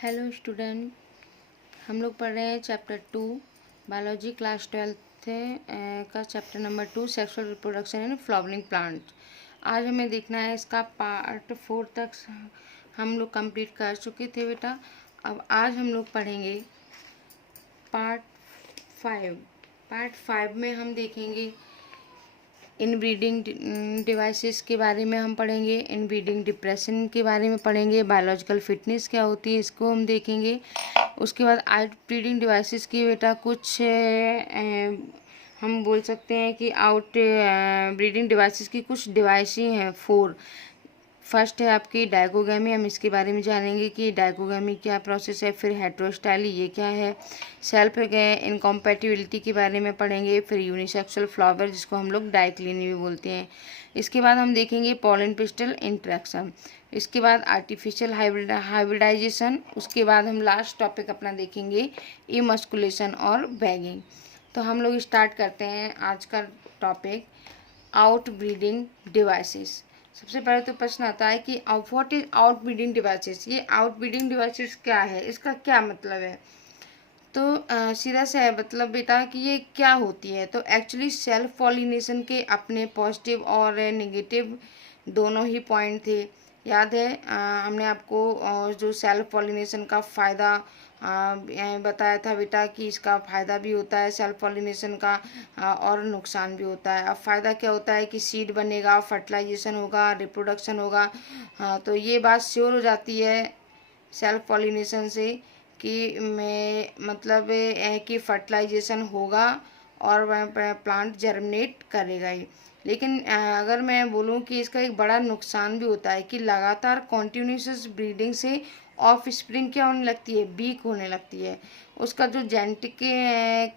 Hello student, हम लोग पढ़ रहे हैं चैप्टर 2 बायोलॉजी क्लास 12th का chapter number 2 sexual reproduction in flowering plant. आज हमें देखना है इसका पार्ट 4 तक हम लोग कंप्लीट कर चुके थे बेटा। अब आज हम लोग पढ़ेंगे पार्ट 5। पार्ट 5 में हम देखेंगे इनब्रीडिंग डिवाइसेस के बारे में हम पढ़ेंगे, इनब्रीडिंग डिप्रेशन के बारे में पढ़ेंगे, बायोलॉजिकल फिटनेस क्या होती है इसको हम देखेंगे। उसके बाद आउट ब्रीडिंग डिवाइसेस की बेटा कुछ हम बोल सकते हैं कि आउट ब्रीडिंग डिवाइसेस की कुछ डिवाइस ही हैं 4। फर्स्ट है आपकी डायगोगैमी, हम इसके बारे में जानेंगे कि डायगोगैमी क्या प्रोसेस है। फिर हेट्रोस्टाइली ये क्या है। सेल्फ इनकॉम्पैटिबिलिटी के बारे में पढ़ेंगे। फिर यूनिसेक्सुअल फ्लावर जिसको हम लोग डाइक्लिनी भी बोलते हैं। इसके बाद हम देखेंगे पॉलन पिस्टल इंट्रैक्शन। इसके बाद आर्टिफिशियल हाइब्रिडाइजेशन। उसके बाद हम लास्ट टॉपिक अपना देखेंगे इमस्कुलेशन और बैगिंग। तो हम लोग स्टार्ट करते हैं आज का टॉपिक आउट ब्रीडिंग डिवाइसेस। सबसे पहले तो प्रश्न आता है कि what is out breeding devices. ये आउट ब्रीडिंग डिवाइसेस क्या है, इसका क्या मतलब है। तो सीधा सा है मतलब बेटा कि ये क्या होती है। तो एक्चुअली सेल्फ पॉलिनेशन के अपने पॉजिटिव और नेगेटिव दोनों ही पॉइंट थे। याद है हमने आपको जो सेल्फ पॉलिनेशन का फ़ायदा बताया था बेटा कि इसका फ़ायदा भी होता है सेल्फ पॉलिनेशन का और नुकसान भी होता है। अब फ़ायदा क्या होता है कि सीड बनेगा, फर्टिलाइजेशन होगा, रिप्रोडक्शन होगा। तो ये बात श्योर हो जाती है सेल्फ पॉलिनेशन से कि मैं मतलब है कि फर्टिलाइजेशन होगा और वह प्लांट जर्मिनेट करेगा ही। लेकिन अगर मैं बोलूँ कि इसका एक बड़ा नुकसान भी होता है कि लगातार कॉन्टिन्यूस ब्रीडिंग से ऑफ स्प्रिंग क्या होने लगती है, वीक होने लगती है। उसका जो जेनेटिक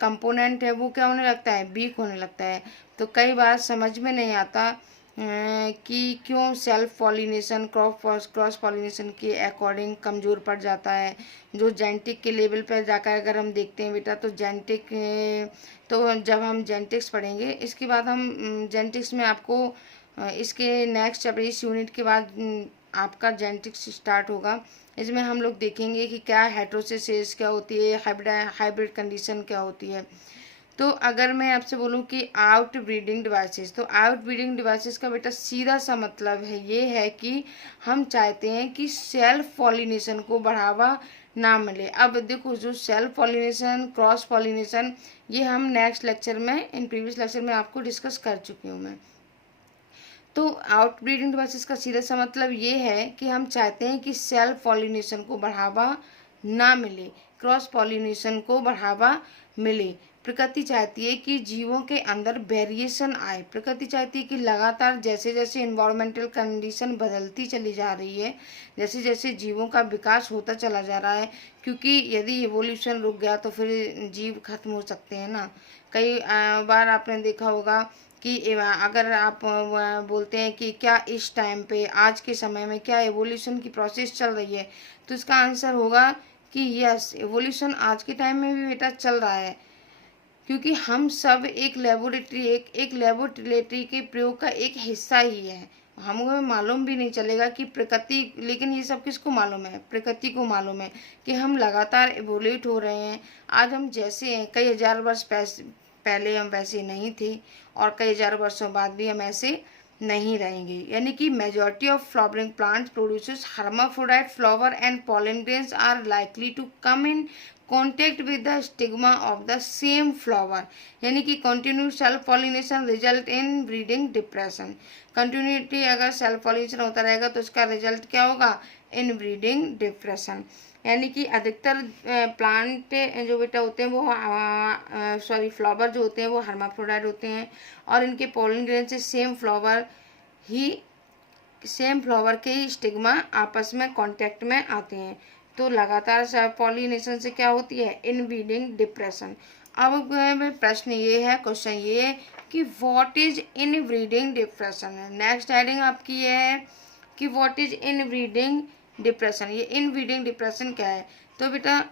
कंपोनेंट है वो क्या होने लगता है, वीक होने लगता है। तो कई बार समझ में नहीं आता कि क्यों सेल्फ पॉलिनेशन क्रॉस पॉलिनेशन के अकॉर्डिंग कमज़ोर पड़ जाता है। जो जेनेटिक के लेवल पर जाकर अगर हम देखते हैं बेटा तो जेनेटिक तो जब हम जेनेटिक्स पढ़ेंगे इसके बाद हम जेनेटिक्स में आपको इसके नेक्स्ट चैप्टर इस यूनिट के बाद आपका जेनेटिक्स स्टार्ट होगा। इसमें हम लोग देखेंगे कि क्या हेटेरोसिस क्या होती है, हाइब्रिड कंडीशन क्या होती है। तो अगर मैं आपसे बोलूं कि आउट ब्रीडिंग डिवाइसेस, तो आउट ब्रीडिंग डिवाइसेस का बेटा सीधा सा मतलब है ये है कि हम चाहते हैं कि सेल्फ पॉलिनेशन को बढ़ावा ना मिले। अब देखो जो सेल्फ पॉलिनेशन क्रॉस पॉलिनेशन ये हम नेक्स्ट लेक्चर में इन प्रीवियस लेक्चर में आपको डिस्कस कर चुकी हूँ मैं। तो आउट ब्रीडिंग डिवाइसेस का सीधा सा मतलब ये है कि हम चाहते हैं कि सेल्फ पॉलिनेशन को बढ़ावा ना मिले, क्रॉस पॉलिनेशन को बढ़ावा मिले। प्रकृति चाहती है कि जीवों के अंदर वेरिएशन आए। प्रकृति चाहती है कि लगातार जैसे जैसे इन्वायरमेंटल कंडीशन बदलती चली जा रही है, जैसे जैसे जीवों का विकास होता चला जा रहा है, क्योंकि यदि इवोल्यूशन रुक गया तो फिर जीव खत्म हो सकते हैं ना। कई बार आपने देखा होगा कि अगर आप बोलते हैं कि क्या इस टाइम पे आज के समय में क्या एवोल्यूशन की प्रोसेस चल रही है, तो इसका आंसर होगा कि यस, एवोल्यूशन आज के टाइम में भी बेटा चल रहा है। क्योंकि हम सब एक लेबोरेटरी के प्रयोग का एक हिस्सा ही है। हमें मालूम भी नहीं चलेगा कि प्रकृति, लेकिन ये सब किसको मालूम है, प्रकृति को मालूम है कि हम लगातार एवोल्यूट हो रहे हैं। आज हम जैसे हैं कई हजार वर्ष पहले हम वैसे नहीं थे और कई हजार वर्षों बाद भी हम ऐसे नहीं रहेंगे। यानी कि majority of flowering plants produces hermaphrodite flower and pollen grains are likely to come in contact with the stigma of the same flower। यानी कि continuous self pollination result in breeding depression। Continuity अगर self pollination होता रहेगा तो इसका result क्या होगा, इन breeding depression. यानी कि अधिकतर प्लांट जो बेटा होते हैं वो फ्लावर जो होते हैं वो हर्माफ्रोडाइट होते हैं और इनके पोलन ग्रेन से सेम फ्लावर के ही स्टिग्मा आपस में कांटेक्ट में आते हैं। तो लगातार पॉलिनेशन से क्या होती है, इन ब्रीडिंग डिप्रेशन। अब प्रश्न ये है, क्वेश्चन ये है कि what is in breeding depression. Next heading आपकी ये है कि what is in breeding depression. ये इन ब्रीडिंग डिप्रेशन क्या है। तो बेटा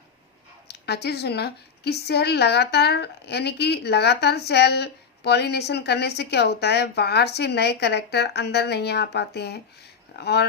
अच्छे से सुनना कि सेल लगातार यानी कि लगातार सेल पॉलिनेशन करने से क्या होता है, बाहर से नए कैरेक्टर अंदर नहीं आ पाते हैं। और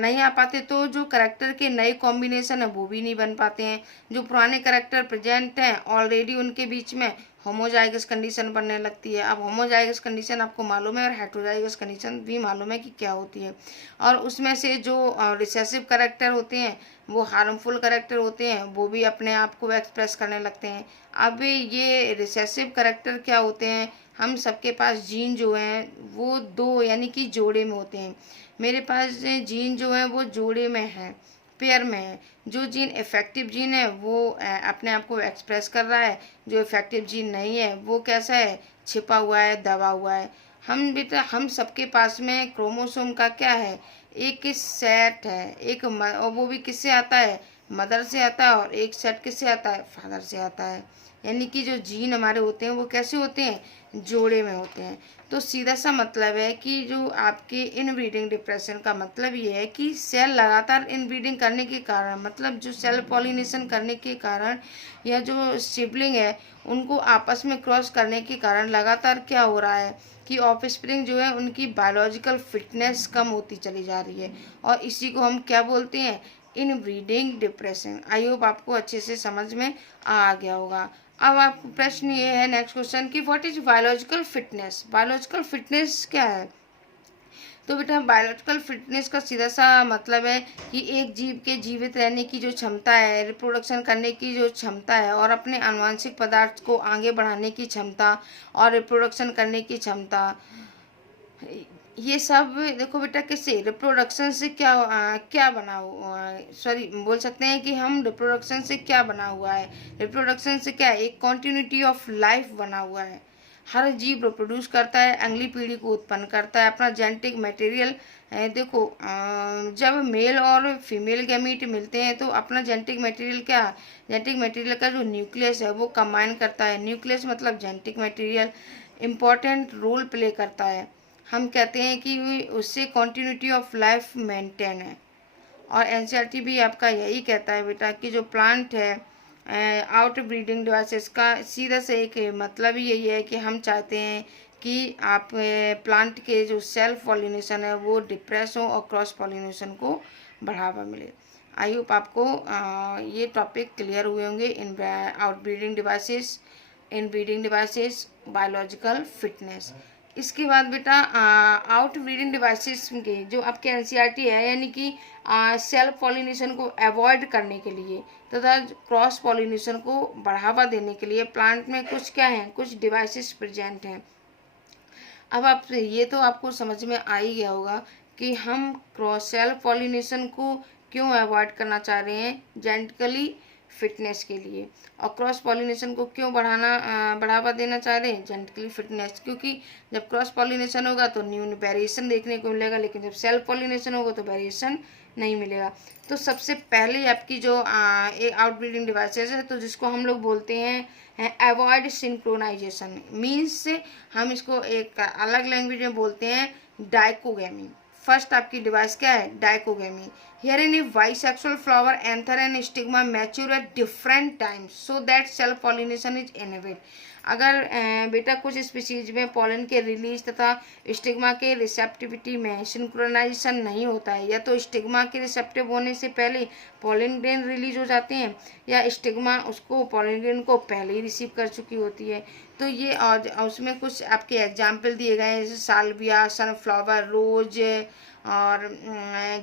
नहीं आ पाते तो जो करेक्टर के नए कॉम्बिनेशन है वो भी नहीं बन पाते हैं। जो पुराने करेक्टर प्रेजेंट हैं ऑलरेडी उनके बीच में होमोजाइगस कंडीशन बनने लगती है। अब होमोजाइगस कंडीशन आपको मालूम है और हेटेरोजाइगस कंडीशन भी मालूम है कि क्या होती है। और उसमें से जो रिसेसिव करेक्टर होते हैं वो हार्मफुल करेक्टर होते हैं, वो भी अपने आप को एक्सप्रेस करने लगते हैं। अब ये रिसेसिव करेक्टर क्या होते हैं, हम सबके पास जीन जो हैं वो दो यानी कि जोड़े में होते हैं। मेरे पास जीन जो है वो जोड़े में है, पेयर में है। जो जीन इफेक्टिव जीन है वो अपने आप को एक्सप्रेस कर रहा है, जो इफेक्टिव जीन नहीं है वो कैसा है, छिपा हुआ है, दबा हुआ है। हम सबके पास में क्रोमोसोम का क्या है, एक सेट है, और वो भी किससे आता है, मदर से आता है, और एक सेट किससे आता है, फादर से आता है। यानी कि जो जीन हमारे होते हैं वो कैसे होते हैं, जोड़े में होते हैं। तो सीधा सा मतलब है कि जो आपके इनब्रीडिंग डिप्रेशन का मतलब ये है कि सेल लगातार इनब्रीडिंग करने के कारण, मतलब जो सेल पॉलिनेशन करने के कारण या जो सिबलिंग है उनको आपस में क्रॉस करने के कारण लगातार क्या हो रहा है कि ऑफस्प्रिंग जो है उनकी बायोलॉजिकल फिटनेस कम होती चली जा रही है, और इसी को हम क्या बोलते हैं, इनब्रीडिंग डिप्रेशन। आई होप आपको अच्छे से समझ में आ गया होगा। अब आपको प्रश्न ये है नेक्स्ट क्वेश्चन कि what is biological fitness. Biological fitness क्या है। तो बेटा बायोलॉजिकल फिटनेस का सीधा सा मतलब है कि एक जीव के जीवित रहने की जो क्षमता है, रिप्रोडक्शन करने की जो क्षमता है, और अपने आनुवंशिक पदार्थ को आगे बढ़ाने की क्षमता और रिप्रोडक्शन करने की क्षमता, ये सब देखो बेटा किससे, रिप्रोडक्शन से क्या बना हुआ है, सॉरी बोल सकते हैं कि हम रिप्रोडक्शन से क्या बना हुआ है, रिप्रोडक्शन से क्या है, एक कॉन्टिन्यूटी ऑफ लाइफ बना हुआ है। हर जीव रिप्रोड्यूस करता है, अगली पीढ़ी को उत्पन्न करता है, अपना जेनेटिक मटेरियल देखो जब मेल और फीमेल गैमीट मिलते हैं तो अपना जेनेटिक मटेरियल क्या, जेनेटिक मटेरियल का जो न्यूक्लियस है वो कंबाइन करता है। न्यूक्लियस मतलब genetic material important role play करता है। हम कहते हैं कि उससे कॉन्टिन्यूटी ऑफ लाइफ मेंटेन है। और एनसीईआरटी भी आपका यही कहता है बेटा कि जो प्लांट है आउट ब्रीडिंग डिवाइसेस का सीधा से एक मतलब ही यही है कि हम चाहते हैं कि आप प्लांट के जो सेल्फ पॉलिनेशन है वो डिप्रेस हो और क्रॉस पॉलिनेशन को बढ़ावा मिले। आई होप आपको ये टॉपिक क्लियर हुए होंगे in out breeding devices, in breeding devices, biological fitness. इसके बाद बेटा आउट ब्रीडिंग डिवाइसेस के जो आपके एनसीईआरटी है यानी कि सेल्फ पॉलिनेशन को अवॉइड करने के लिए तथा क्रॉस पॉलिनेशन को बढ़ावा देने के लिए प्लांट में कुछ क्या है, कुछ डिवाइसेस प्रेजेंट हैं। अब आप ये तो आपको समझ में आ ही गया होगा कि हम क्रॉस सेल्फ पॉलिनेशन को क्यों अवॉइड करना चाह रहे हैं, जेनेटिकली फिटनेस के लिए, और क्रॉस पॉलिनेशन को क्यों बढ़ावा देना चाह रहे हैं, जेनेटिकली फिटनेस। क्योंकि जब क्रॉस पॉलिनेशन होगा तो न्यू वेरिएशन देखने को मिलेगा, लेकिन जब सेल्फ पॉलिनेशन होगा तो वेरिएशन नहीं मिलेगा। तो सबसे पहले आपकी जो आउटब्रीडिंग डिवाइसेस है तो जिसको हम लोग बोलते हैं अवॉइड सिंक्रोनाइजेशन, मीन्स हम इसको एक अलग लैंग्वेज में बोलते हैं डाइकोगेमी। फर्स्ट आपकी डिवाइस क्या है, dichogamy. Here in A bisexual flower anther and stigma mature at different times so that self pollination is inhibit. अगर बेटा कुछ स्पीशीज में पॉलन के रिलीज तथा स्टिग्मा के रिसेप्टिविटी में सिंक्रोनाइजेशन नहीं होता है, या तो स्टिग्मा के रिसेप्टिव होने से पहले पॉलन ग्रेन रिलीज हो जाते हैं या स्टिग्मा उसको पॉलन ग्रेन को पहले ही रिसीव कर चुकी होती है। तो ये और उसमें कुछ आपके एग्जाम्पल दिए गए हैं जैसे साल्विया, सनफ्लावर, रोज और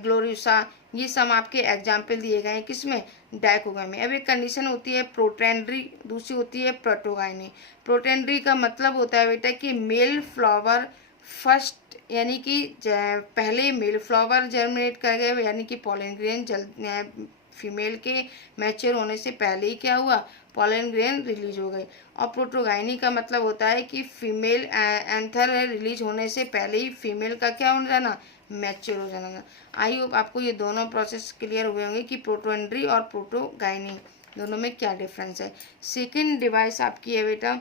ग्लोरियोसा, ये सब आपके एग्जाम्पल दिए गए हैं किसमें, डाइकोगेमी। अब एक कंडीशन होती है प्रोटेंड्री, दूसरी होती है प्रोटोगाइनी। प्रोटेंड्री का मतलब होता है बेटा कि मेल फ्लावर फर्स्ट यानी कि पहले मेल फ्लावर जर्मिनेट कर गए यानी कि पॉलन ग्रेन फीमेल के मैच्योर होने से पहले ही क्या हुआ, पॉलन ग्रेन रिलीज हो गई। और प्रोटोगाइनी का मतलब होता है कि फीमेल एंथर रिलीज होने से पहले ही फीमेल का क्या हो जाना, मैच्योर हो जाना। आई होप आपको ये दोनों प्रोसेस क्लियर हुए होंगे कि प्रोटोएंड्री और प्रोटोगाइनी दोनों में क्या डिफरेंस है। सेकेंड डिवाइस आपकी है बेटा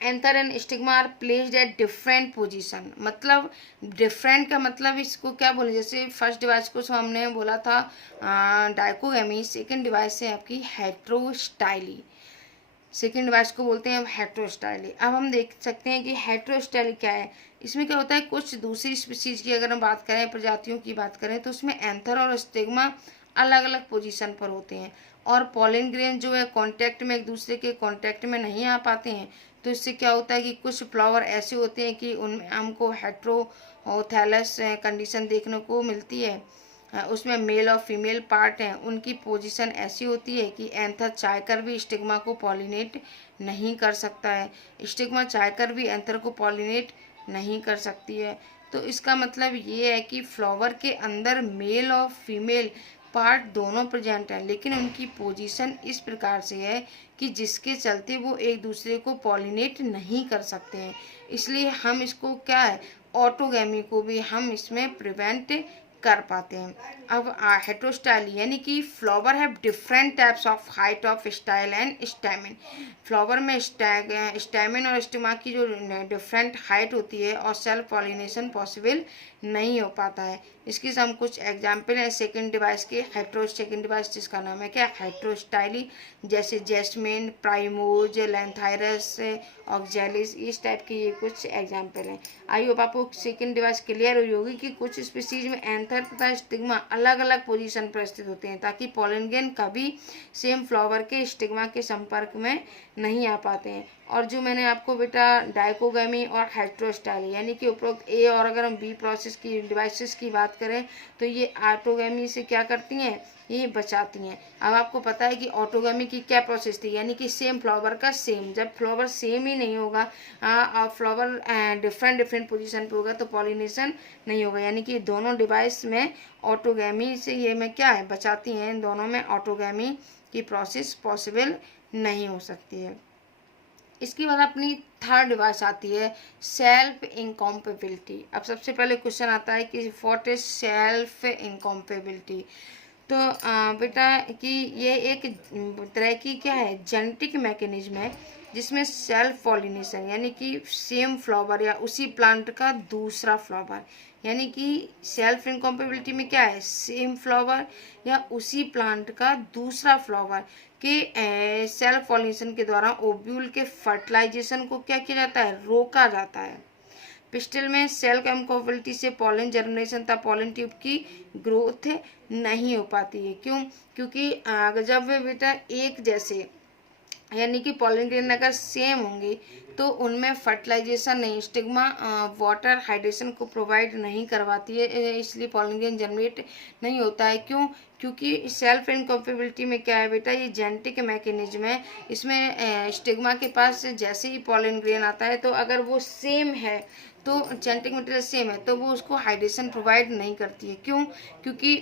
anther and stigma are placed at different position. मतलब डिफरेंट का मतलब इसको क्या बोले, जैसे फर्स्ट डिवाइस को हमने बोला था डाइकोगेमी, सेकेंड डिवाइस है आपकी हेट्रोस्टाइली। सेकेंड डिवाइस को बोलते हैं हेटेरोस्टाइली। अब हम देख सकते हैं कि हेटेरोस्टाइली क्या है। इसमें क्या होता है, कुछ दूसरी स्पीशीज की अगर हम बात करें, प्रजातियों की बात करें, तो उसमें एंथर और स्टिग्मा अलग अलग पोजीशन पर होते हैं और पॉलन ग्रेन जो है कांटेक्ट में, एक दूसरे के कांटेक्ट में नहीं आ पाते हैं। तो इससे क्या होता है कि कुछ फ्लावर ऐसे होते हैं कि उनमें हमको हेटेरोथैलस कंडीशन देखने को मिलती है। उसमें मेल और फीमेल पार्ट हैं, उनकी पोजीशन ऐसी होती है कि एंथर चाहकर भी स्टिग्मा को पॉलिनेट नहीं कर सकता है, स्टिग्मा चाहकर भी एंथर को पॉलिनेट नहीं कर सकती है। तो इसका मतलब ये है कि फ्लावर के अंदर मेल और फीमेल पार्ट दोनों प्रेजेंट हैं, लेकिन उनकी पोजीशन इस प्रकार से है कि जिसके चलते वो एक दूसरे को पॉलिनेट नहीं कर सकते हैं। इसलिए हम इसको क्या है, ऑटोगैमी को भी हम इसमें प्रिवेंट कर पाते हैं। अब हेटेरोस्टाइली यानी कि flower have different types of height of style and stamen. Flower में स्टैमिन और स्टिग्मा की जो डिफरेंट हाइट होती है और सेल्फ पॉलिनेशन पॉसिबल नहीं हो पाता है। इसकी हम कुछ एग्जाम्पल हैं सेकेंड डिवाइस के। सेकेंड डिवाइस जिसका नाम है क्या, हेटेरोस्टाइली, जैसे जेस्मिन, प्राइमोज, लैंथाइरस, ऑक्जेलिस, इस टाइप के ये कुछ एग्जाम्पल हैं। आई होप आपको सेकेंड डिवाइस क्लियर हुई होगी कि कुछ स्पीसीज में एंथर तथा स्टिग्मा अलग अलग पोजीशन पर स्थित होते हैं ताकि पॉलन ग्रेन कभी सेम फ्लावर के स्टिग्मा के संपर्क में नहीं आ पाते हैं। और जो मैंने आपको बेटा डाइकोगैमी और हेटेरोस्टाइली यानी कि उपरोक्त ए और अगर हम बी प्रोसेस की डिवाइसेस की बात करें तो ये ऑटोगैमी से क्या करती हैं, ये बचाती हैं। अब आपको पता है कि ऑटोगैमी की क्या प्रोसेस थी, यानी कि सेम फ्लावर का सेम, जब फ्लावर सेम ही नहीं होगा और फ्लावर डिफरेंट पोजीशन पे होगा तो पॉलिनेशन नहीं होगा, यानी कि दोनों डिवाइस में ऑटोगैमी से ये में क्या है, बचाती हैं। इन दोनों में ऑटोगैमी की प्रोसेस पॉसिबल नहीं हो सकती है। इसके बाद अपनी थर्ड डिवाइस आती है सेल्फ इनकॉम्पेबिलिटी। अब सबसे पहले क्वेश्चन आता है कि व्हाट इज सेल्फ इनकॉम्पेबिलिटी। तो बेटा कि ये एक तरह की क्या है, जेनेटिक मैकेनिज्म है जिसमें सेल्फ पॉलिनेशन यानी कि सेम फ्लावर या उसी प्लांट का दूसरा फ्लावर, यानी कि सेल्फ इनकॉम्पेबिलिटी में क्या है, सेम फ्लावर या उसी प्लांट का दूसरा फ्लावर के सेल्फ पॉलिनेशन के द्वारा ओव्यूल के फर्टिलाइजेशन को क्या किया जाता है, रोका जाता है। पिस्टिल में सेल्फ इनकॉम्पेबिलिटी से पॉलन जर्मिनेशन तथा पॉलन ट्यूब की ग्रोथ नहीं हो पाती है। क्यों, क्योंकि जब बेटा एक जैसे यानी कि पॉलन ग्रेन अगर सेम होंगे तो उनमें फर्टिलाइजेशन नहीं, स्टिग्मा वाटर हाइड्रेशन को प्रोवाइड नहीं करवाती है, इसलिए पॉलन ग्रेन जनरेट नहीं होता है। क्यों, क्योंकि सेल्फ इनकॉम्पेबिलिटी में क्या है बेटा, ये जेनेटिक मैकेनिज्म है। इसमें स्टिग्मा के पास जैसे ही पॉलन ग्रेन आता है तो अगर वो सेम है तो जेनेटिक मटेरियल सेम है तो वो उसको हाइड्रेशन प्रोवाइड नहीं करती है। क्यों, क्योंकि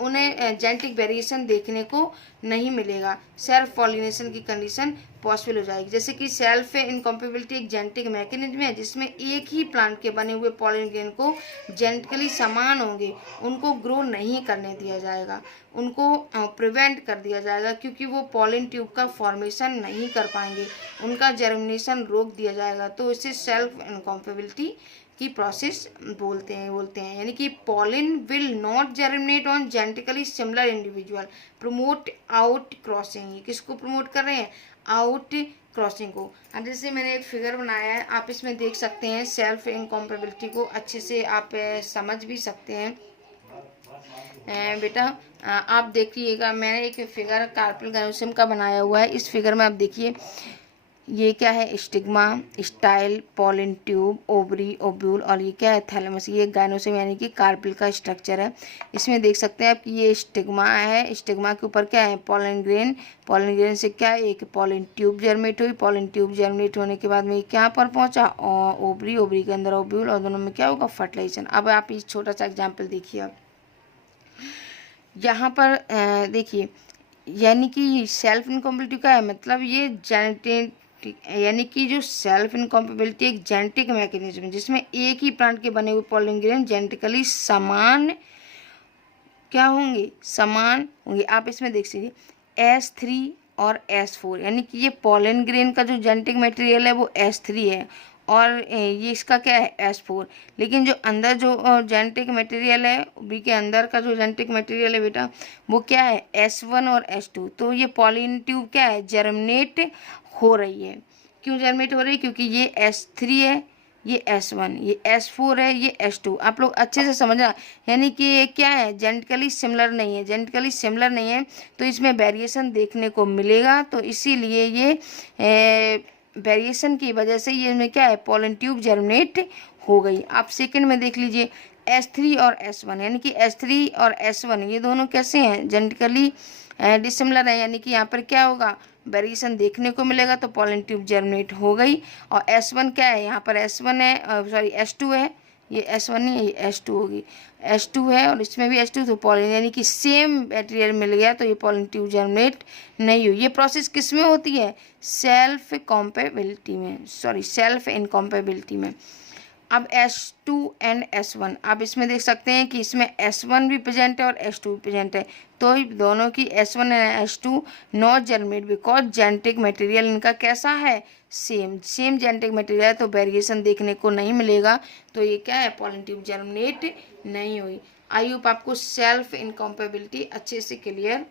उन्हें जेनेटिक वेरिएशन देखने को नहीं मिलेगा, सेल्फ पॉलिनेशन की कंडीशन पॉसिबल हो जाएगी। जैसे कि सेल्फ इनकॉम्पेबिलिटी एक जेनेटिक मैकेनिज्म है जिसमें एक ही प्लांट के बने हुए पॉलन ग्रेन को जेनेटिकली समान होंगे, उनको ग्रो नहीं करने दिया जाएगा, उनको प्रिवेंट कर दिया जाएगा क्योंकि वो पॉलन ट्यूब का फॉर्मेशन नहीं कर पाएंगे, उनका जर्मिनेशन रोक दिया जाएगा। तो इसे सेल्फ इनकॉम्पेबिलिटी की प्रोसेस बोलते हैं यानी कि pollen will not germinate on genetically similar individual, promote out crossing. किसको प्रमोट कर रहे हैं, आउट क्रॉसिंग को। अब जैसे मैंने एक फिगर बनाया है, आप इसमें देख सकते हैं सेल्फ इनकॉम्पेबिलिटी को अच्छे से आप समझ भी सकते हैं। बेटा आप देखिएगा, मैंने एक फिगर कार्पेल गाइनोसियम का बनाया हुआ है। इस फिगर में आप देखिए ये क्या है, stigma, style, pollen tube, ovary, ovule और ये क्या है, थैलेमस। ये गाइनोसियम यानी कि कार्पेल का स्ट्रक्चर है। इसमें देख सकते हैं आप कि ये स्टिग्मा है, स्टिग्मा के ऊपर क्या है, पॉलन ग्रेन, पॉलन ग्रेन से क्या है, एक पॉलन ट्यूब जर्मिनेट हुई, पॉलन ट्यूब जर्मिनेट होने के बाद में ये क्या पर पहुंचा, ओवरी, ओवरी के अंदर ओव्यूल और दोनों में क्या होगा, फर्टिलाइजेशन। अब आप इस छोटा सा एग्जाम्पल देखिए, आप यहाँ पर देखिए, यानी कि सेल्फ इनकॉम्पेबिलिटी का है मतलब ये जेनेटिक, यानी कि जो सेल्फ इनकॉम्पेबिलिटी एक जेनेटिक मैकेनिज्म है जिसमें एक ही प्लांट के बने हुए पॉलन ग्रेन जेनेटिकली समान क्या होंगे, समान होंगे। आप इसमें देख लीजिए S3 और S4, यानी कि ये पॉलन ग्रेन का जो जेनेटिक मटेरियल है वो S3 है और ये इसका क्या है S4। लेकिन जो अंदर जो जेनेटिक मटेरियल है बी के अंदर का जो जेनेटिक मटेरियल है बेटा वो क्या है S1 और S2। तो ये पॉलिन ट्यूब क्या है जर्मिनेट हो रही है। क्यों जर्मिनेट हो रही है? क्योंकि ये S3 है, ये S1, ये S4 है, ये S2। आप लोग अच्छे से समझना, यानी कि ये क्या है जेनेटिकली सिमिलर नहीं है। जेनेटिकली सिमिलर नहीं है तो इसमें वेरिएशन देखने को मिलेगा। तो इसीलिए ये वेरिएशन की वजह से ये में क्या है पॉलन ट्यूब जर्मिनेट हो गई। आप सेकंड में देख लीजिए S3 और S1, यानी कि S3 और S1 ये दोनों कैसे हैं जेनेटिकली डिसिमिलर है, यानी कि यहाँ पर क्या होगा वेरिएशन देखने को मिलेगा। तो पॉलन ट्यूब जर्मिनेट हो गई। और S1 क्या है, यहाँ पर S1 है, सॉरी S2 है, ये S1 नहीं है, ये S2 होगी, S2 है और इसमें भी S2। तो पॉलन यानी कि सेम मटेरियल मिल गया तो ये पॉलन ट्यूब जर्मिनेट नहीं हुई। ये प्रोसेस किस में होती है? सेल्फ कॉम्पेबिलिटी में, सॉरी सेल्फ इनकॉम्पेबिलिटी में। अब S2 एंड S1 आप इसमें देख सकते हैं कि इसमें S1 भी प्रेजेंट है और S2 भी प्रेजेंट है। तो दोनों की S1 and S2 not germinate because genetic material इनका कैसा है सेम जेनेटिक मटेरियल है। तो वेरिएशन देखने को नहीं मिलेगा। तो ये क्या है पॉलन ट्यूब जर्मिनेट नहीं हुई। आई होप आपको सेल्फ इनकॉम्पेबिलिटी अच्छे से क्लियर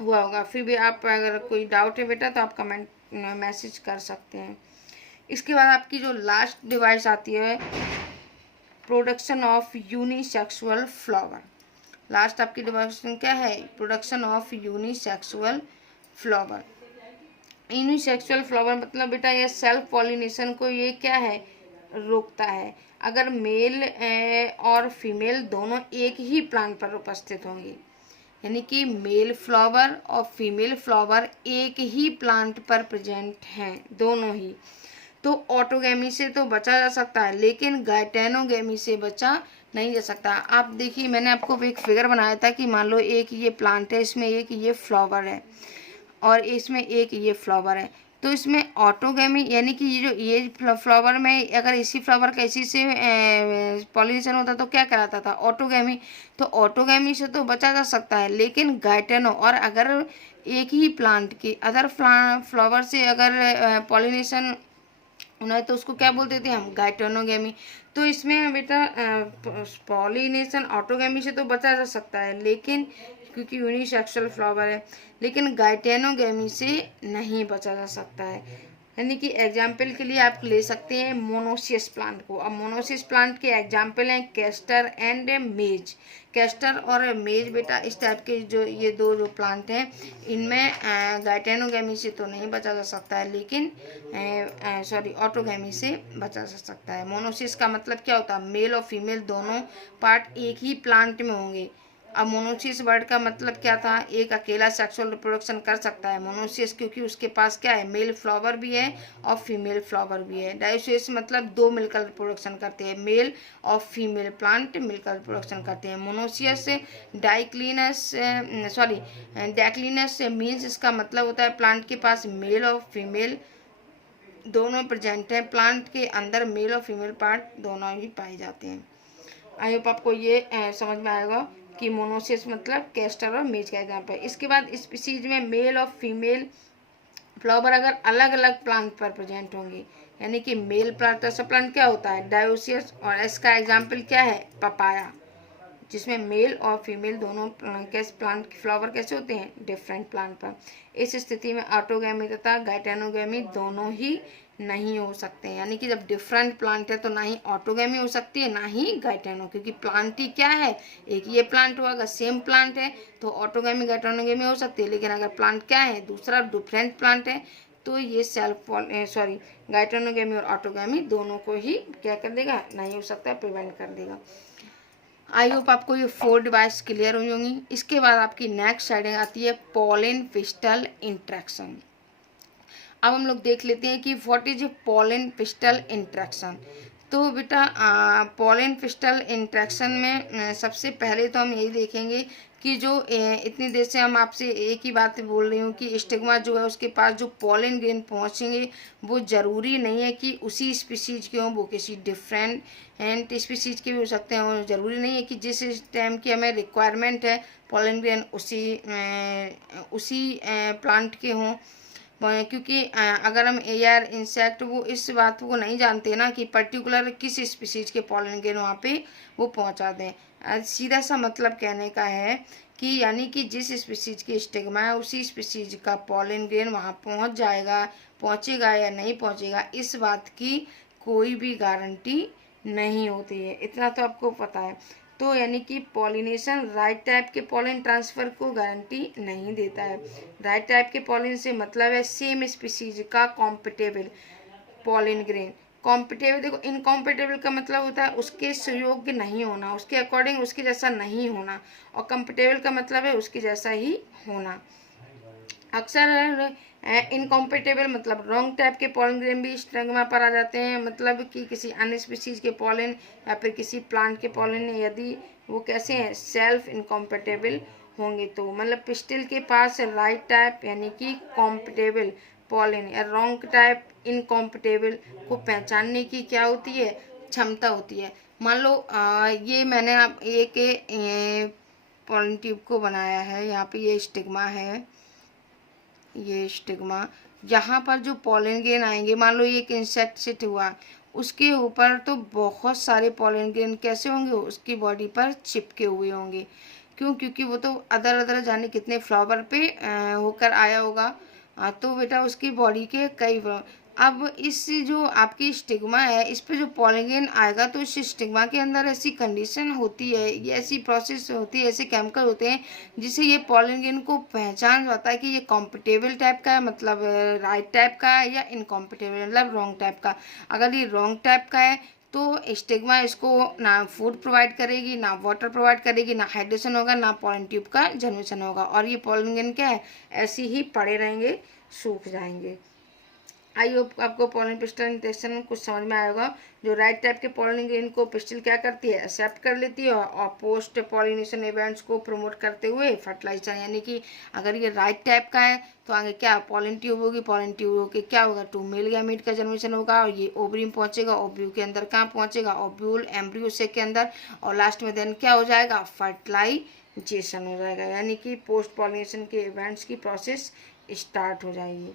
हुआ होगा। फिर भी आप अगर कोई डाउट है बेटा तो आप कमेंट मैसेज कर सकते हैं। इसके बाद आपकी जो लास्ट डिवाइस आती है production of unisexual flower. Last आपकी डिवाइस क्या है? Production of unisexual flower. Unisexual flower मतलब बेटा ये सेल्फ पॉलिनेशन को ये क्या है रोकता है। अगर मेल और फीमेल दोनों एक ही प्लांट पर उपस्थित होंगे, यानी कि मेल फ्लावर और फीमेल फ्लावर एक ही प्लांट पर प्रेजेंट हैं दोनों ही, तो ऑटोगैमी से तो बचा जा सकता है लेकिन गाइटेनोगैमी से बचा नहीं जा सकता। आप देखिए मैंने आपको एक फिगर बनाया था कि मान लो एक ये प्लांट है, इसमें एक ये फ्लावर है और इसमें एक ये फ्लावर है। तो इसमें ऑटोगैमी यानी कि ये फ्लावर में अगर इसी फ्लावर का इसी से पॉलिनेशन होता तो क्या कहलाता था? ऑटोगैमी। तो ऑटोगैमी से तो बचा जा सकता है लेकिन गाइटेनो, और अगर एक ही प्लांट के अदर फ्लावर से अगर पॉलिनेशन होना है तो उसको क्या बोलते थे हम? गाइटेनोगैमी। तो इसमें बेटा पॉलिनेशन ऑटोगैमी से तो बचा जा सकता है लेकिन क्योंकि यूनिसेक्सुअल फ्लावर है, लेकिन गाइटेनोगैमी से नहीं बचा जा सकता है। यानी कि एग्जाम्पल के लिए आप ले सकते हैं मोनोसियस प्लांट को। अब मोनोसियस प्लांट के एग्जाम्पल हैं कैस्टर एंड मेज। कैस्टर और मेज बेटा इस टाइप के जो ये दो जो प्लांट हैं इनमें गाइटेनोगैमी से तो नहीं बचा जा सकता है लेकिन सॉरी ऑटोगैमी से बचा जा सकता है। मोनोसियस का मतलब क्या होता है? मेल और फीमेल दोनों पार्ट एक ही प्लांट में होंगे। अब मोनोसियस वर्ड का मतलब क्या था? एक अकेला सेक्सुअल रिप्रोडक्शन कर सकता है मोनोसियस, क्योंकि उसके पास क्या है मेल फ्लावर भी है और फीमेल फ्लावर भी है। डायोसियस मतलब दो मिलकर रिप्रोडक्शन करते हैं, मेल और फीमेल प्लांट मिलकर रिप्रोडक्शन करते हैं। मोनोसियस डाइक्लिनस सॉरी डाइक्लिनस मीन्स इसका मतलब होता है प्लांट के पास मेल और फीमेल दोनों प्रेजेंट हैं, प्लांट के अंदर मेल और फीमेल पार्ट दोनों ही पाए जाते हैं। आई होप आपको ये समझ में आएगा कि मोनोसियस मतलब कैस्टर और मेज का एग्जाम्पल है। इसके बाद स्पीसीज में मेल और फीमेल फ्लावर अगर अलग अलग प्लांट पर प्रेजेंट होंगे, यानी कि मेल प्लांट ऐसा प्लांट क्या होता है? डायोसियस, और इसका एग्जाम्पल क्या है? पपाया, जिसमें मेल और फीमेल दोनों प्लांट फ्लावर कैसे होते हैं? डिफरेंट प्लांट पर। इस स्थिति में ऑटोगैमी तथा गाइटेनोगैमी दोनों ही नहीं हो सकते हैं, यानी कि जब डिफरेंट प्लांट है तो ना ही ऑटोगैमी हो सकती है ना ही गाइटेनो, क्योंकि प्लांट ही क्या है एक ये प्लांट हुआ। अगर सेम प्लांट है तो ऑटोगैमी गाइटेनोगैमी हो सकती है, लेकिन अगर प्लांट क्या है दूसरा डिफरेंट प्लांट है तो ये सॉरी गाइटेनोगैमी और ऑटोगैमी दोनों को ही क्या कर देगा? नहीं हो सकता, प्रिवेंट कर देगा। आई होप आपको ये 4 डिवाइस क्लियर हुई होंगी। इसके बाद आपकी नेक्स्ट साइडिंग आती है पॉलन पिस्टल इंट्रैक्शन। अब हम लोग देख लेते हैं कि what is a pollen pistol interaction. तो बेटा पॉलन पिस्टल इंट्रैक्शन में सबसे पहले तो हम यही देखेंगे कि जो इतनी देर से हम आपसे एक ही बात बोल रही हूँ कि स्टिग्मा जो है उसके पास जो पॉलन ग्रेन पहुँचेंगे वो ज़रूरी नहीं है कि उसी स्पीसीज के हों, वो किसी डिफरेंट स्पीसीज के भी हो सकते हैं। और ज़रूरी नहीं है कि जिस टाइम की हमें रिक्वायरमेंट है पॉलन ग्रेन उसी प्लांट के हों। क्योंकि अगर हम एयर इंसेक्ट वो इस बात को नहीं जानते ना कि पर्टिकुलर किस स्पीसीज के पॉलन ग्रेन वहाँ पे वो पहुँचाते हैं। सीधा सा मतलब कहने का है कि यानी कि जिस स्पीसीज की स्टिग्मा है उसी स्पीसीज का पॉलन ग्रेन वहाँ पहुँच जाएगा, पहुँचेगा या नहीं पहुँचेगा, इस बात की कोई भी गारंटी नहीं होती है। इतना तो आपको पता है। तो यानी कि पॉलिनेशन राइट टाइप के पॉलन ट्रांसफर को गारंटी नहीं देता है। राइट टाइप के पॉलन से मतलब है सेम स्पीसीज का कॉम्पिटेबल पॉलन ग्रेन। कॉम्पिटेबल, देखो इनकॉम्पिटेबल का मतलब होता है उसके सुयोग्य नहीं होना, उसके अकॉर्डिंग उसके जैसा नहीं होना, और कंपेटेबल का मतलब है उसके जैसा ही होना। अक्सर इनकॉम्पेटेबल मतलब रॉन्ग टाइप के पॉलन ग्रेन भी स्टिग्मा पर आ जाते हैं, मतलब कि किसी अन्य स्पीसीज के पॉलन या फिर किसी प्लांट के पॉलन, यदि वो कैसे हैं सेल्फ इनकॉम्पेटेबल होंगे तो, मतलब पिस्टिल के पास राइट टाइप यानी कि कॉम्पेटेबल पॉलन या रॉन्ग टाइप इनकॉम्पेटेबल को पहचानने की क्या होती है, क्षमता होती है। मान लो ये मैंने आप एक पॉलन ट्यूब को बनाया है, यहाँ पे ये स्टिग्मा है, ये स्टिग्मा, यहाँ पर जो पॉलन ग्रेन आएंगे, मान लो ये एक इंसेक्ट सिट हुआ, उसके ऊपर तो बहुत सारे पॉलन ग्रेन कैसे होंगे, उसकी बॉडी पर चिपके हुए होंगे। क्यों? क्योंकि वो तो अदर अदर जाने कितने फ्लावर पे होकर आया होगा। तो बेटा उसकी बॉडी के कई अब इस जो आपकी स्टिग्मा है इस पे जो पॉलन ग्रेन आएगा तो इस स्टिग्मा के अंदर ऐसी कंडीशन होती है, ये ऐसी प्रोसेस होती है, ऐसे केमिकल होते हैं जिससे ये पॉलन ग्रेन को पहचान जाता है कि ये कॉम्पिटेबल टाइप का है, मतलब राइट टाइप का है, या इनकॉम्पिटेबल मतलब रॉन्ग टाइप का। अगर ये रॉन्ग टाइप का है तो स्टिग्मा इसको ना फूड प्रोवाइड करेगी, ना वाटर प्रोवाइड करेगी, ना हाइड्रेशन होगा, ना पॉलन ट्यूब का जनरेशन होगा, और ये पॉलन ग्रेन क्या है ऐसे ही पड़े रहेंगे, सूख जाएंगे। आई होप आपको पॉलन पिस्टल इंटेंशन कुछ समझ में आएगा। जो राइट टाइप के पॉलन ग्रेन को पिस्टल क्या करती है, एक्सेप्ट कर लेती है, और पोस्ट पॉलिनेशन इवेंट्स को प्रमोट करते हुए फर्टिलाइजर, यानी कि अगर ये राइट टाइप का है तो आगे क्या पॉलन ट्यूब होगी, पॉलन ट्यूब होके क्या होगा, 2 मेल गैमीट का जनरेशन होगा, और ये ओवरी में पहुंचेगा, ओव्यूल के अंदर कहाँ पहुंचेगा, ओव्यूल एम्ब्रियो सेक के अंदर, और लास्ट में देन क्या हो जाएगा, फर्टिलाइजेशन हो जाएगा, यानी कि पोस्ट पॉलिनेशन के इवेंट्स की प्रोसेस स्टार्ट हो जाएगी।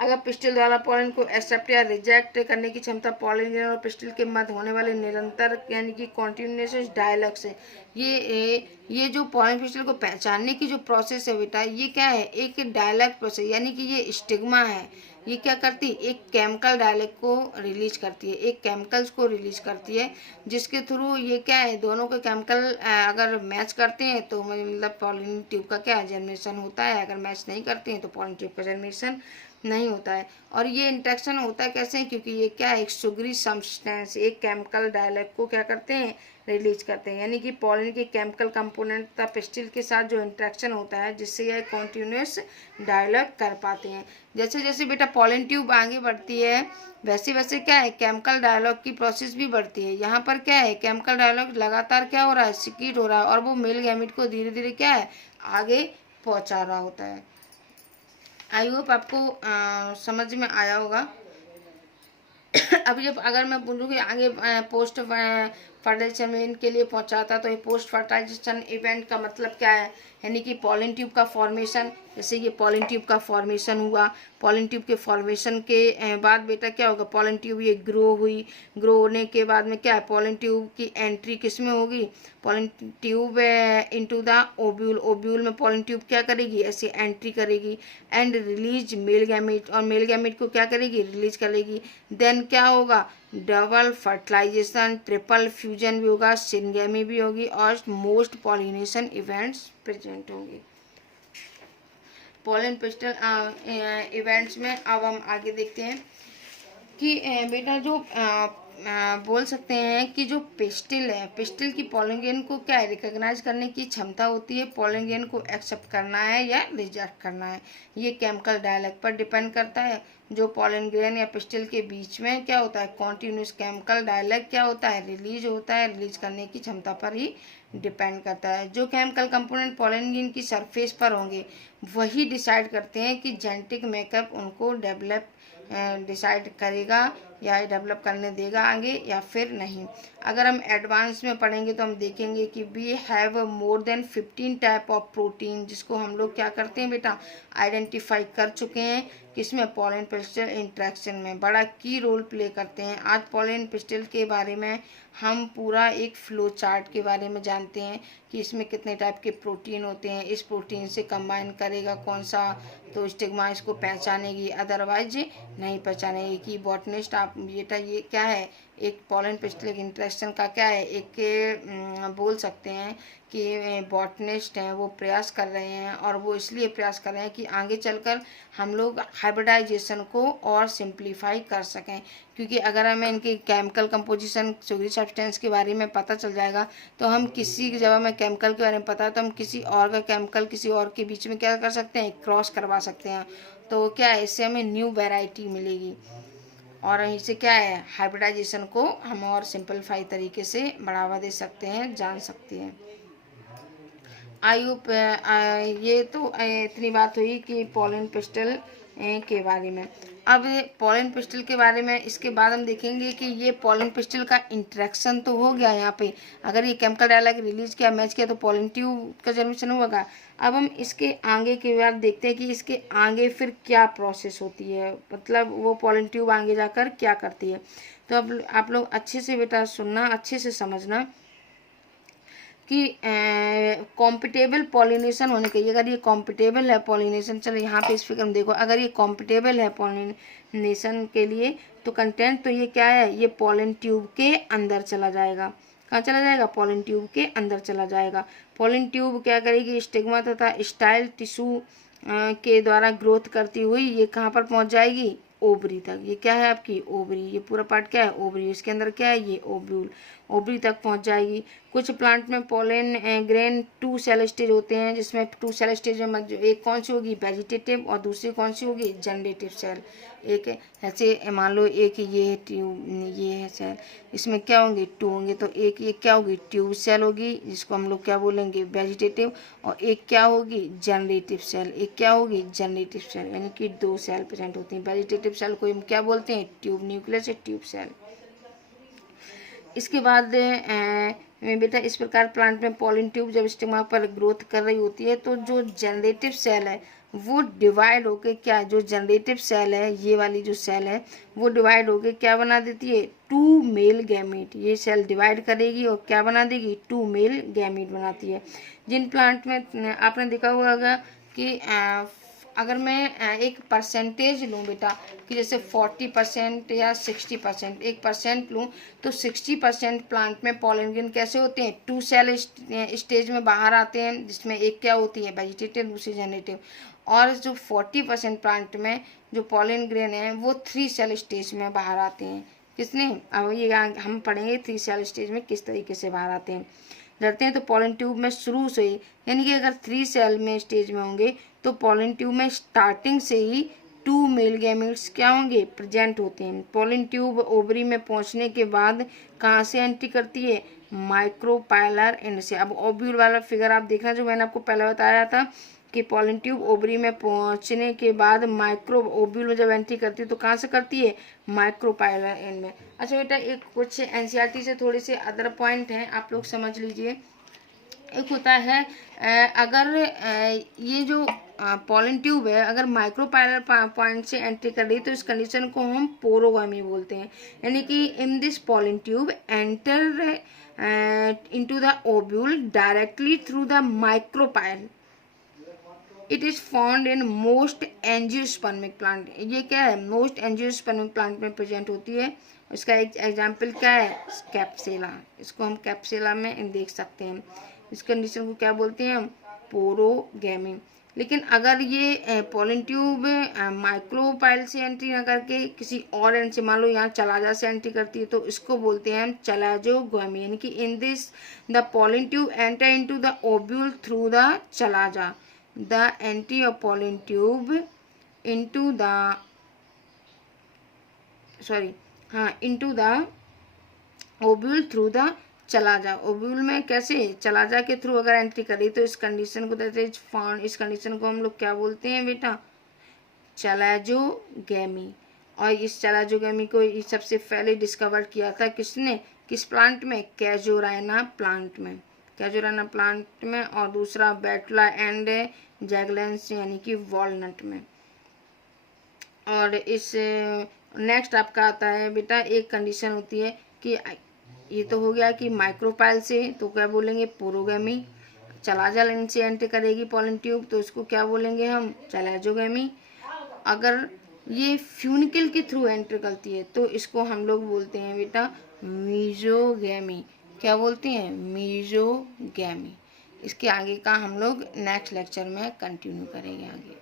अगर पिस्टल द्वारा पॉलन को एक्सेप्ट या रिजेक्ट करने की क्षमता पॉलन ग्रेन और पिस्टल के मध्य होने वाले निरंतर यानी कि कॉन्टिन्यूस डायलॉग से, ये जो पॉलन पिस्टल को पहचानने की जो प्रोसेस है बेटा, ये क्या है, एक डायलॉग प्रोसेस, यानी कि ये स्टिग्मा है, ये क्या करती है, एक केमिकल डायलॉग को रिलीज करती है, एक केमिकल्स को रिलीज करती है, जिसके थ्रू ये क्या है दोनों के केमिकल अगर मैच करते हैं तो मतलब पॉलन ट्यूब का क्या जर्मिनेशन होता है, अगर मैच नहीं करते हैं तो पॉलन ट्यूब का जर्मिनेशन नहीं होता है। और ये इंट्रैक्शन होता है कैसे, क्योंकि ये क्या है एक सुगरी सब्सटेंस एक केमिकल डायलॉग को क्या करते हैं रिलीज करते हैं, यानी कि पॉलन के केमिकल कंपोनेंट तथा पिस्टिल के साथ जो इंट्रैक्शन होता है जिससे यह कॉन्टिन्यूस डायलॉग कर पाते हैं। जैसे जैसे बेटा पॉलन ट्यूब आगे बढ़ती है वैसे वैसे क्या है केमिकल डायलॉग की प्रोसेस भी बढ़ती है। यहाँ पर क्या है केमिकल डायलॉग लगातार क्या हो रहा है सिक्रीट हो रहा है, और वो मेल गैमीट को धीरे धीरे क्या है आगे पहुँचा रहा होता है। आई होप आपको समझ में आया होगा। अभी जब अगर मैं बोलूँ कि आगे पोस्ट फर्टिलाइजेशन के लिए पहुंचाता तो ये पोस्ट फर्टिलाइजेशन इवेंट का मतलब क्या है, यानी कि पॉलन ट्यूब का फॉर्मेशन, जैसे ये पॉलन ट्यूब का फॉर्मेशन हुआ, पॉलन ट्यूब के फॉर्मेशन के बाद बेटा क्या होगा पॉलन ट्यूब ये ग्रो हुई, ग्रो होने के बाद में क्या है पॉलन ट्यूब की एंट्री किस में होगी, pollen tube into the ovule, ovule में पॉलन ट्यूब क्या करेगी ऐसे एंट्री करेगी एंड रिलीज मेल गैमेट, और मेल गैमेट को क्या करेगी रिलीज करेगी। देन क्या होगा डबल फर्टिलाइजेशन, ट्रिपल फ्यूजन भी होगा, सिनगेमी भी होगी, और मोस्ट पॉलिनेशन इवेंट्स प्रेजेंट होंगे। पॉलन पिस्टल इवेंट्स में अब हम आगे देखते हैं कि बेटा जो बोल सकते हैं कि जो पिस्टिल है पिस्टिल की पॉलन ग्रेन को क्या है रिकॉग्नाइज करने की क्षमता होती है, पॉलन ग्रेन को एक्सेप्ट करना है या रिजेक्ट करना है, ये केमिकल डायलॉग पर डिपेंड करता है। जो पॉलन ग्रेन या पिस्टिल के बीच में क्या होता है कॉन्टिन्यूस केमिकल डायलॉग क्या होता है रिलीज होता है, रिलीज करने की क्षमता पर ही डिपेंड करता है। जो केमिकल कंपोनेंट पॉलन ग्रेन की सरफेस पर होंगे वही डिसाइड करते हैं कि जेनेटिक मेकअप उनको डेवलप डिसाइड करेगा या डेवलप करने देगा आगे या फिर नहीं। अगर हम एडवांस में पढ़ेंगे तो हम देखेंगे कि we have more than 15 type of protein, जिसको हम लोग क्या करते हैं बेटा, आइडेंटिफाई कर चुके हैं, किसमें, पॉलन पिस्टल इंट्रैक्शन में बड़ा की रोल प्ले करते हैं। आज पॉलन पिस्टल के बारे में हम पूरा एक फ्लो चार्ट के बारे में जानते हैं कि इसमें कितने टाइप के प्रोटीन होते हैं, इस प्रोटीन से कंबाइन करेगा कौन सा तो स्टिग्मा इसको पहचानेगी, अदरवाइज नहीं पहचानेगी। कि बॉटनिस्ट आप बेटा ये क्या है, एक पॉलन पिस्टल इंट्रैक्शन का क्या है, एक बोल सकते हैं कि बॉटनिस्ट हैं वो प्रयास कर रहे हैं, और वो इसलिए प्रयास कर रहे हैं कि आगे चलकर हम लोग हाइब्रिडाइजेशन को और सिंप्लीफाई कर सकें। क्योंकि अगर हमें इनकी केमिकल कंपोजिशन सुगरी सब्सटेंस के बारे में पता चल जाएगा तो हम किसी जब हमें केमिकल के बारे में पता है तो हम किसी और का केमिकल किसी और के बीच में क्या कर सकते हैं, क्रॉस करवा सकते हैं। तो क्या है, इससे हमें न्यू वैरायटी मिलेगी, और इससे क्या है, हाइब्रिडाइजेशन को हम और सिंपलीफाई तरीके से बढ़ावा दे सकते हैं, जान सकते हैं। ये तो इतनी बात हुई कि पॉलन पिस्टल के बारे में। अब पॉलन पिस्टल के बारे में इसके बाद हम देखेंगे कि ये पॉलन पिस्टल का इंट्रैक्शन तो हो गया यहाँ पे, अगर ये केमिकल डायलॉग रिलीज किया, मैच किया तो पॉलन ट्यूब का जन्मेशन होगा। अब हम इसके आगे के बाद देखते हैं कि इसके आगे फिर क्या प्रोसेस होती है, मतलब वो पॉलन ट्यूब आगे जाकर क्या करती है। तो अब आप लोग अच्छे से बेटा सुनना, अच्छे से समझना कि कॉम्पिटेबल पॉलिनेशन होने चाहिए। अगर ये कॉम्पिटेबल है पॉलिनेशन, चलो यहाँ पे इस फिगर में देखो, अगर ये कॉम्पिटेबल है पॉलिनेशन के लिए तो कंटेंट तो ये क्या है, ये पॉलन ट्यूब के अंदर चला जाएगा। कहाँ चला जाएगा, पॉलन ट्यूब के अंदर चला जाएगा। पॉलन ट्यूब क्या करेगी, स्टिग्मा तथा स्टाइल टिश्यू के द्वारा ग्रोथ करती हुई ये कहाँ पर पहुँच जाएगी, ओवरी तक। ये क्या है आपकी ओवरी, ये पूरा पार्ट क्या है ओवरी, इसके अंदर क्या है ये ओव्यूल, ओवरी तक पहुंच जाएगी। कुछ प्लांट में पोलन ग्रेन 2 सेल स्टेज होते हैं, जिसमें 2 सेल स्टेज में एक कौन सी होगी, वेजिटेटिव, और दूसरी कौन सी होगी, जनरेटिव सेल। एक ऐसे मान लो एक ये ट्यूब, ये है सेल, इसमें क्या होंगे 2 होंगे, तो एक ये क्या होगी ट्यूब सेल होगी, जिसको हम लोग क्या बोलेंगे वेजिटेटिव, और एक क्या होगी जनरेटिव सेल, एक क्या होगी जनरेटिव सेल, यानी कि 2 सेल प्रेजेंट होती हैं। वेजिटेटिव सेल को हम क्या बोलते हैं, ट्यूब न्यूक्लियस या ट्यूब सेल। इसके बाद बेटा इस प्रकार प्लांट में पॉलन ट्यूब जब स्टिग्मा पर ग्रोथ कर रही होती है तो जो जनरेटिव सेल है वो डिवाइड होके क्या, जो जनरेटिव सेल है ये वाली जो सेल है वो डिवाइड होके क्या बना देती है, 2 मेल गैमीट। ये सेल डिवाइड करेगी और क्या बना देगी, 2 मेल गैमीट बनाती है। जिन प्लांट में आपने देखा होगा कि अगर मैं एक परसेंटेज लूँ बेटा कि जैसे 40% या 60%, एक परसेंट लूँ तो 60% प्लांट में पॉलन ग्रेन कैसे होते हैं, 2 सेल स्टेज में बाहर आते हैं, जिसमें एक क्या होती है वेजिटेटिव, दूसरी जनरेटिव। और जो 40% प्लांट में जो पॉलन ग्रेन है वो 3 सेल स्टेज में बाहर आते हैं। किसने, अब ये हम पढ़ेंगे 3 सेल स्टेज में किस तरीके से बाहर आते हैं डरते हैं। तो पॉलन ट्यूब में शुरू से ही, यानी कि अगर 3 सेल में स्टेज में होंगे तो पॉलन ट्यूब में स्टार्टिंग से ही 2 मेल गैमीट्स क्या होंगे, प्रेजेंट होते हैं। पॉलन ट्यूब ओवरी में पहुंचने के बाद कहाँ से एंट्री करती है, माइक्रोपाइलर एंड से। अब ओव्यूल वाला फिगर आप देखना जो मैंने आपको पहले बताया था कि पॉलन ट्यूब ओवरी में पहुंचने के बाद माइक्रो ओव्यूल में जब एंट्री करती है तो कहाँ से करती है, माइक्रोपाइलर एंड में। अच्छा बेटा एक कुछ एनसीईआरटी से थोड़े से अदर पॉइंट हैं, आप लोग समझ लीजिए। एक होता है अगर ये जो पॉलन ट्यूब है अगर माइक्रोपाइलर पॉइंट से एंट्री कर रही तो इस कंडीशन को हम पोरोगामी बोलते हैं। यानी कि in this pollen tube enter into the ovule directly through the micropyle. It is found in most angiospermic plant. ये क्या है, मोस्ट एंजियोस्पर्मिक प्लांट में प्रेजेंट होती है। इसका एक एग्जाम्पल क्या है, कैप्सेला। इसको हम कैप्सेला में देख सकते हैं। इस कंडीशन को क्या बोलते हैं हम, पोरोगैमी। लेकिन अगर ये पॉलन ट्यूब माइक्रोपाइल से एंट्री ना करके किसी और एंड से, मान लो यहाँ चलाजा से एंट्री करती है तो इसको बोलते हैं हम चलाजोगामी। यानी कि in this the pollen tube enter into the ovule through the chalaza. The entry of pollen tube into the into the ovule through the chalaza. Ovule में कैसे, चलाजा के थ्रू अगर एंट्री करी तो इस कंडीशन को दैट इज फाउंड, इस condition को हम लोग क्या बोलते हैं बेटा, चलाजोगैमी। और इस चलाजोगैमी को सबसे पहले डिस्कवर किया था किसने, किस प्लांट में, कैजोराइना प्लांट में, कैजोराइना प्लांट में। और दूसरा बेटला एंड जैगलेंस यानी कि वॉलनट में। और इस नेक्स्ट आपका आता है बेटा, एक कंडीशन होती है कि ये तो हो गया कि माइक्रोपाइल से, तो क्या बोलेंगे, पोरोगैमी। चलाजा लाइन से एंटर करेगी पॉलन ट्यूब, तो इसको क्या बोलेंगे हम, चलाजोगैमी। अगर ये फ्यूनिकल के थ्रू एंटर करती है तो इसको हम लोग बोलते हैं बेटा मीजोगैमी। क्या बोलते हैं, मीजोगैमी। इसके आगे का हम लोग नेक्स्ट लेक्चर में कंटिन्यू करेंगे आगे।